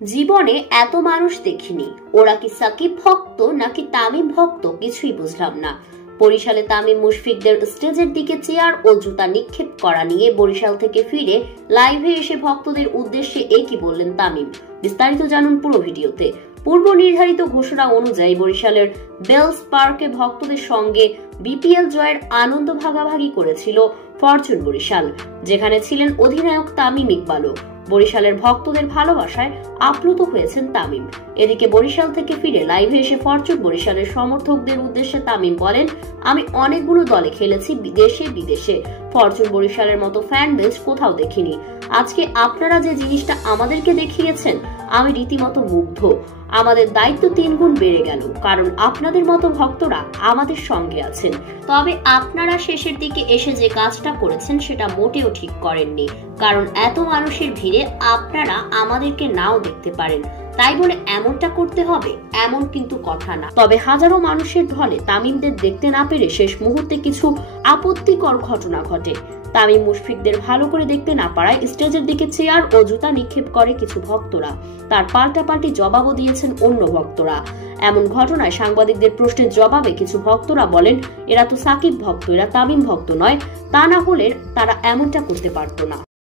জীবনে এত মানুষ দেখিনি, ওরা কি সাকিব ভক্ত নাকি তামিম ভক্ত কিছুই বুঝলাম না। বরিশালে তামিম মুশফিকদের স্টেজের দিকে চেয়ার ও জুতা নিক্ষেপ করা নিয়ে বরিশাল থেকে ফিরে লাইভে এসে ভক্তদের উদ্দেশ্যে একই বললেন তামিম। বিস্তারিত জানুন পুরো ভিডিওতে। পূর্ব নির্ধারিত ঘোষণা অনুযায়ী বরিশালের বেলস পার্কে ভক্তদের সঙ্গে বিপিএল জয়ের আনন্দ ভাগাভাগি করেছিল ফরচুন বরিশাল, যেখানে ছিলেন অধিনায়ক তামিম ইকবালও। বরিশালের ভক্তদের ভালোবাসায় আপ্লুত হয়েছেন তামিম। এদিকে বরিশাল থেকে ফিরে লাইভে এসে ফরচুন বরিশালের সমর্থকদের উদ্দেশ্যে তামিম বলেন, আমি অনেকগুলো দলে খেলেছি, দেশে বিদেশে, ফরচুন বরিশালের মতো ফ্যান বেস কোথাও দেখিনি। আজকে আপনারা যে জিনিসটা আমাদেরকে দেখিয়েছেন, আমি রীতিমতো মুগ্ধ। আমাদের দায়িত্ব 3 গুণ বেড়ে গেল, কারণ আপনাদের মতো ভক্তরা আমাদের সঙ্গে আছেন। তবে আপনারা শেষের দিকে এসে যে কাজটা করেছেন সেটা মোটেও ঠিক করেননি, কারণ এত মানুষের ভিড়ে আপনারা আমাদেরকে নাও দেখতে পারেন, তাই বলে এমনটা করতে হবে এমন কিন্তু কথা না। তবে হাজারো মানুষের ঢলে তামিমদের দেখতে না পেরে শেষ মুহূর্তে কিছু আপত্তিকর ঘটনা ঘটে। তামিম মুশফিকদের ভালো করে দেখতে না পারায় স্টেজের দিকে চেয়ার ও জুতা নিক্ষেপ করে কিছু ভক্তরা। তার পাল্টাপাল্টি জবাবও দিয়েছেন অন্য ভক্তরা। এমন ঘটনায় সাংবাদিকদের প্রশ্নের জবাবে কিছু ভক্তরা বলেন, এরা তো সাকিব ভক্ত, এরা তামিম ভক্ত নয়, তা না হলে তারা এমনটা করতে পারতো না।